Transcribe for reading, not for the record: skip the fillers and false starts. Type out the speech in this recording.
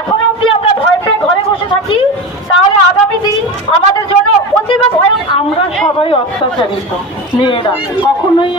এখনো অব্দি আমরা ভয় পেয়ে ঘরে বসে থাকি, তাহলে আগামী দিন আমাদের জন্য অতীব ভয়। আমরা সবাই অত্যাচারিত মেয়েরা, কখনোই